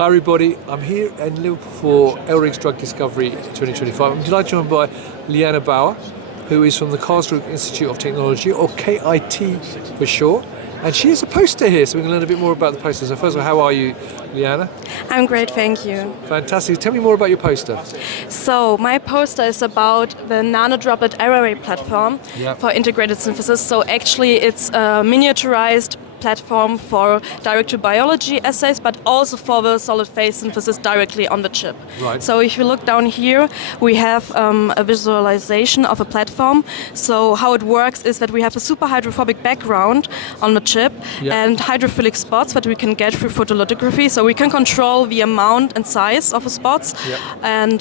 Hi everybody, I'm here in Liverpool for ELRIG's Drug Discovery 2025. I'm delighted to joined by Liana Bauer, who is from the Karlsruhe Institute of Technology, or KIT for short. And she has a poster here, so we can learn a bit more about the poster. So first of all, how are you, Liana? I'm great, thank you. Fantastic. Tell me more about your poster. So my poster is about the nanodroplet array platform for integrated synthesis. So actually it's a miniaturized platform for direct-to-biology assays, but also for the solid phase synthesis directly on the chip. Right. So if you look down here, we have a visualization of a platform. So how it works is that we have a super hydrophobic background on the chip and hydrophilic spots that we can get through photolithography. So we can control the amount and size of the spots, and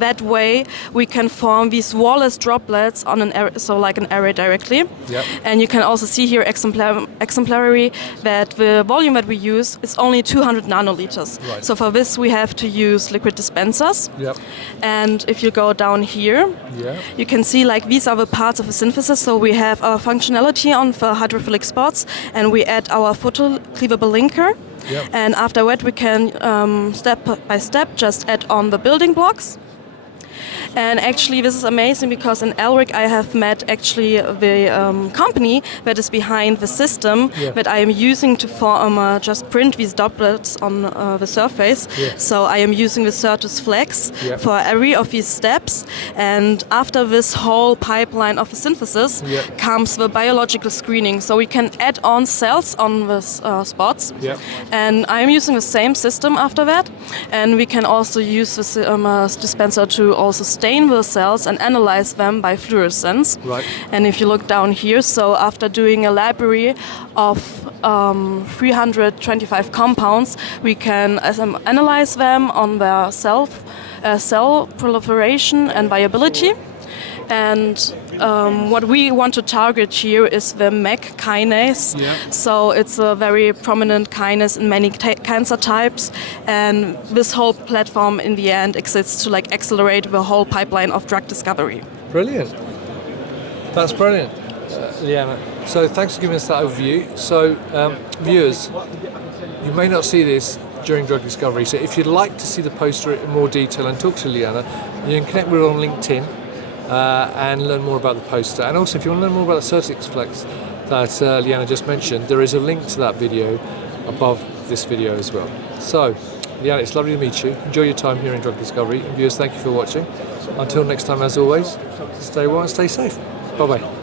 that way we can form these wall-less droplets on an array, so like an array directly. And you can also see here exemplary that the volume that we use is only 200 nanoliters. So for this we have to use liquid dispensers. And if you go down here, you can see like these are the parts of the synthesis. So we have our functionality on the hydrophilic spots, and we add our photocleavable linker. And after that we can step by step just add on the building blocks. And actually this is amazing because in ELRIG I have met actually the company that is behind the system that I am using to form, just print these droplets on the surface. So I am using the Certus Flex for every of these steps, and after this whole pipeline of the synthesis comes the biological screening. So we can add on cells on the spots, and I am using the same system after that, and we can also use this dispenser to also stain the cells and analyze them by fluorescence. And if you look down here, so after doing a library of 325 compounds, we can analyze them on their cell proliferation and viability. And what we want to target here is the MEK kinase. So it's a very prominent kinase in many cancer types, and this whole platform in the end exists to like accelerate the whole pipeline of drug discovery. Brilliant. That's brilliant, Liana. So thanks for giving us that overview. So viewers, you may not see this during drug discovery, so if you'd like to see the poster in more detail and talk to Liana, you can connect with her on LinkedIn. And learn more about the poster. And also, if you want to learn more about the Certus Flex that Liana just mentioned, there is a link to that video above this video as well. So, Liana, it's lovely to meet you. Enjoy your time here in Drug Discovery. And viewers, thank you for watching. Until next time, as always, stay well and stay safe. Bye-bye.